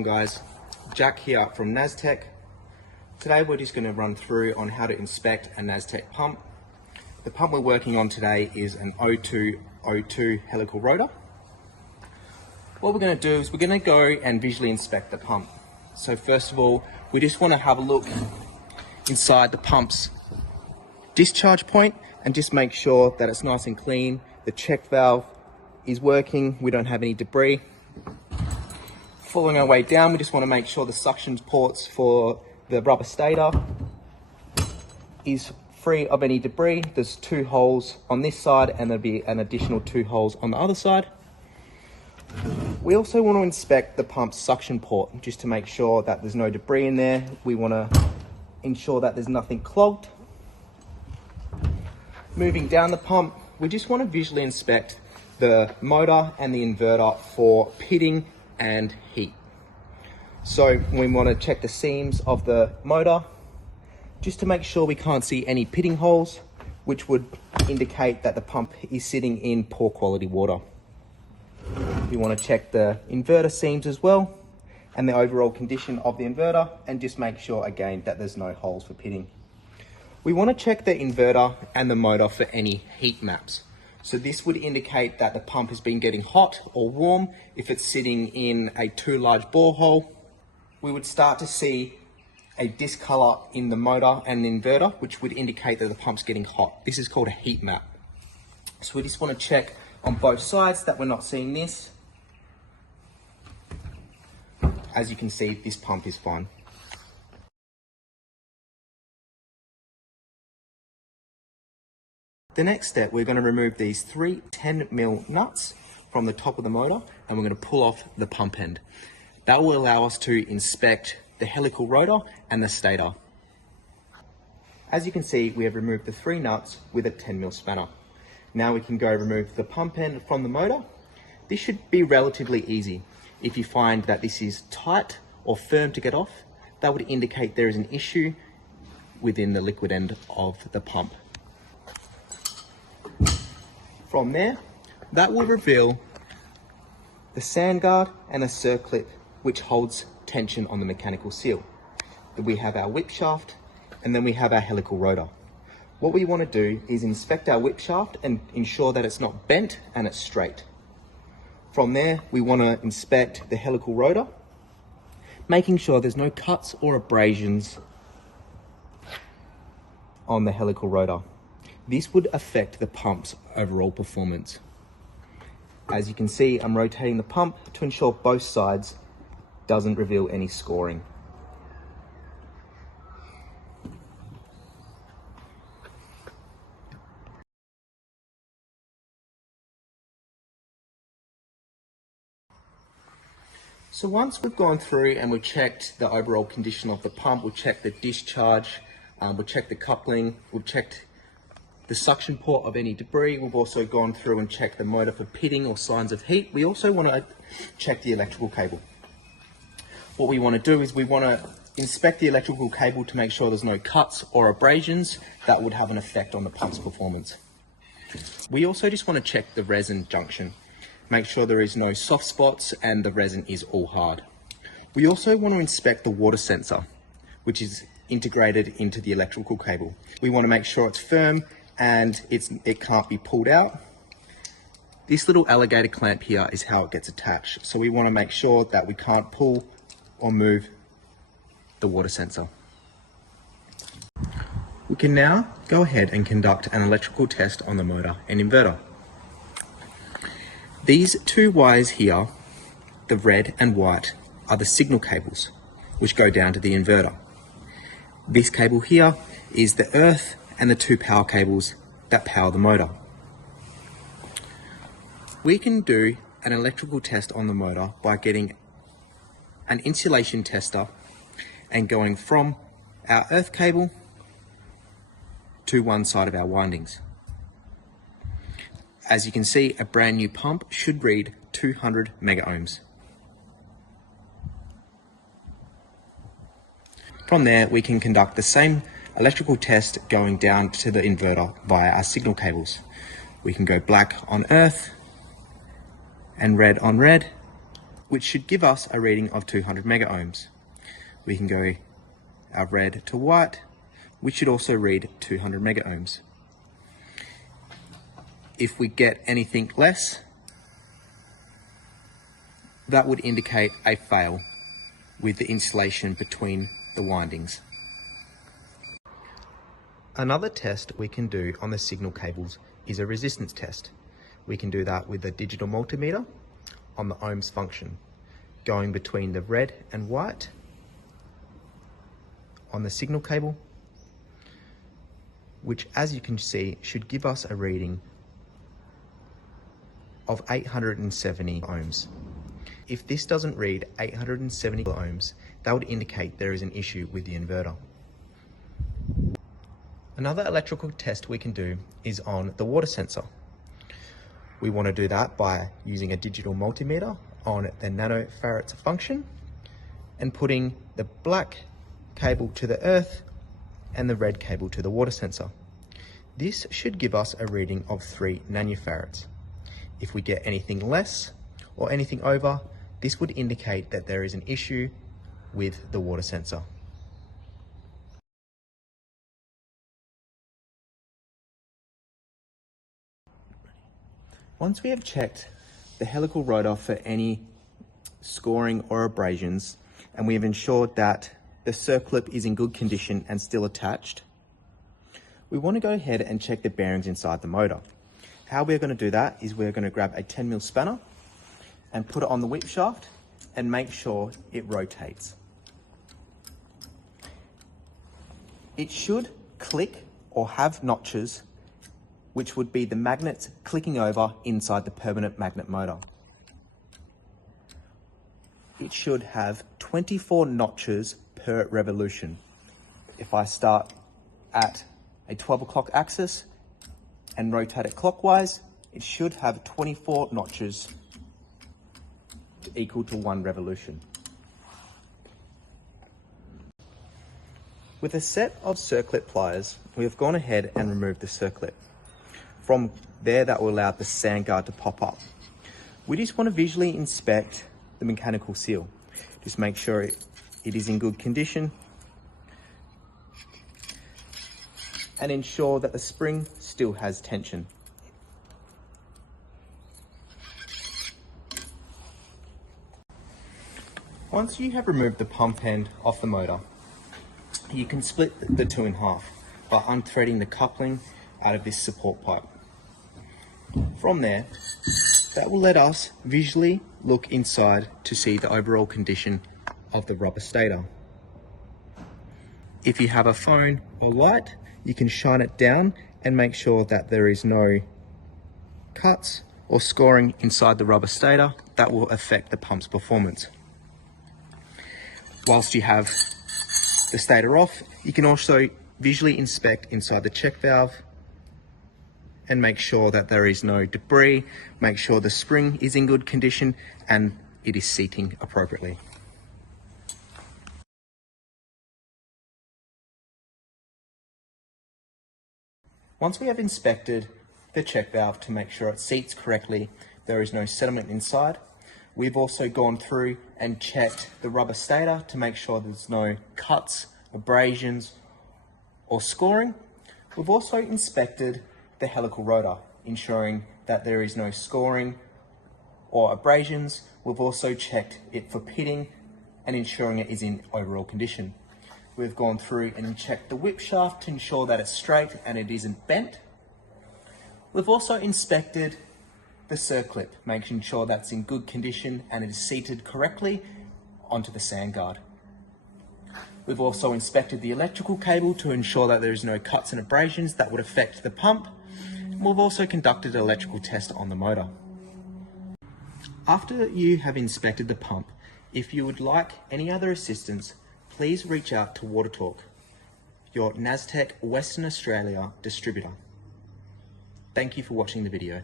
on guys, Jack here from Natec. Today we're just going to run through on how to inspect a Natec pump. The pump we're working on today is an 0202 helical rotor. What we're going to do is we're going to go and visually inspect the pump. So first of all, we just want to have a look inside the pump's discharge point and just make sure that it's nice and clean. The check valve is working, we don't have any debris. Following our way down, we just want to make sure the suction ports for the rubber stator is free of any debris. There's 2 holes on this side and there'll be an additional 2 holes on the other side. We also want to inspect the pump's suction port just to make sure that there's no debris in there. We want to ensure that there's nothing clogged. Moving down the pump, we just want to visually inspect the motor and the inverter for pitting and heat. So we want to check the seams of the motor just to make sure we can't see any pitting holes, which would indicate that the pump is sitting in poor quality water. We want to check the inverter seams as well and the overall condition of the inverter, and just make sure again that there's no holes for pitting. We want to check the inverter and the motor for any heat maps. So this would indicate that the pump has been getting hot or warm. If it's sitting in a too large borehole, we would start to see a discolor in the motor and the inverter, which would indicate that the pump's getting hot. This is called a heat map. So we just want to check on both sides that we're not seeing this. As you can see, this pump is fine. The next step, we're going to remove these 3 10mm nuts from the top of the motor and we're going to pull off the pump end. That will allow us to inspect the helical rotor and the stator. As you can see, we have removed the 3 nuts with a 10mm spanner. Now we can go remove the pump end from the motor. This should be relatively easy. If you find that this is tight or firm to get off, that would indicate there is an issue within the liquid end of the pump. From there, that will reveal the sand guard and a circlip which holds tension on the mechanical seal. Then we have our whip shaft and then we have our helical rotor. What we want to do is inspect our whip shaft and ensure that it's not bent and it's straight. From there, we want to inspect the helical rotor, making sure there's no cuts or abrasions on the helical rotor. This would affect the pump's overall performance. As you can see, I'm rotating the pump to ensure both sides doesn't reveal any scoring. So once we've gone through and we've checked the overall condition of the pump, we've checked the discharge, we've checked the coupling, we've checked the suction port of any debris. We've also gone through and checked the motor for pitting or signs of heat. We also want to check the electrical cable. What we want to do is we want to inspect the electrical cable to make sure there's no cuts or abrasions that would have an effect on the pump's performance. We also just want to check the resin junction. Make sure there is no soft spots and the resin is all hard. We also want to inspect the water sensor, which is integrated into the electrical cable. We want to make sure it's firm and it can't be pulled out. This little alligator clamp here is how it gets attached. So we want to make sure that we can't pull or move the water sensor. We can now go ahead and conduct an electrical test on the motor and inverter. These 2 wires here, the red and white, are the signal cables which go down to the inverter. This cable here is the earth and the 2 power cables that power the motor. We can do an electrical test on the motor by getting an insulation tester and going from our earth cable to one side of our windings. As you can see, a brand new pump should read 200 mega ohms. From there, we can conduct the same electrical test going down to the inverter via our signal cables. We can go black on earth and red on red, which should give us a reading of 200 mega ohms. We can go our red to white, which should also read 200 mega ohms. If we get anything less, that would indicate a fail with the insulation between the windings. Another test we can do on the signal cables is a resistance test. We can do that with a digital multimeter on the ohms function, going between the red and white on the signal cable, which, as you can see, should give us a reading of 870 ohms. If this doesn't read 870 ohms, that would indicate there is an issue with the inverter. Another electrical test we can do is on the water sensor. We want to do that by using a digital multimeter on the nanofarads function and putting the black cable to the earth and the red cable to the water sensor. This should give us a reading of 3 nanofarads. If we get anything less or anything over, this would indicate that there is an issue with the water sensor. Once we have checked the helical rotor for any scoring or abrasions, and we have ensured that the circlip is in good condition and still attached, we want to go ahead and check the bearings inside the motor. How we're going to do that is we're going to grab a 10mm spanner and put it on the whip shaft and make sure it rotates. It should click or have notches, which would be the magnets clicking over inside the permanent magnet motor. It should have 24 notches per revolution. If I start at a 12 o'clock axis and rotate it clockwise, it should have 24 notches equal to 1 revolution. With a set of circlip pliers, we have gone ahead and removed the circlip. From there, that will allow the sand guard to pop up. We just want to visually inspect the mechanical seal. Just make sure it is in good condition and ensure that the spring still has tension. Once you have removed the pump end off the motor, you can split the two in half by unthreading the coupling out of this support pipe. From there, that will let us visually look inside to see the overall condition of the rubber stator. If you have a phone or light, you can shine it down and make sure that there is no cuts or scoring inside the rubber stator that will affect the pump's performance. Whilst you have the stator off, you can also visually inspect inside the check valve and make sure that there is no debris, make sure the spring is in good condition and it is seating appropriately. Once we have inspected the check valve to make sure it seats correctly, there is no sediment inside, we've also gone through and checked the rubber stator to make sure there's no cuts, abrasions or scoring. We've also inspected the helical rotor, ensuring that there is no scoring or abrasions. We've also checked it for pitting and ensuring it is in overall condition. We've gone through and checked the whip shaft to ensure that it's straight and it isn't bent. We've also inspected the circlip, making sure that's in good condition and it is seated correctly onto the sand guard. We've also inspected the electrical cable to ensure that there is no cuts and abrasions that would affect the pump. We've also conducted an electrical test on the motor. After you have inspected the pump, if you would like any other assistance, please reach out to Watertorque, your Nastec Western Australia distributor. Thank you for watching the video.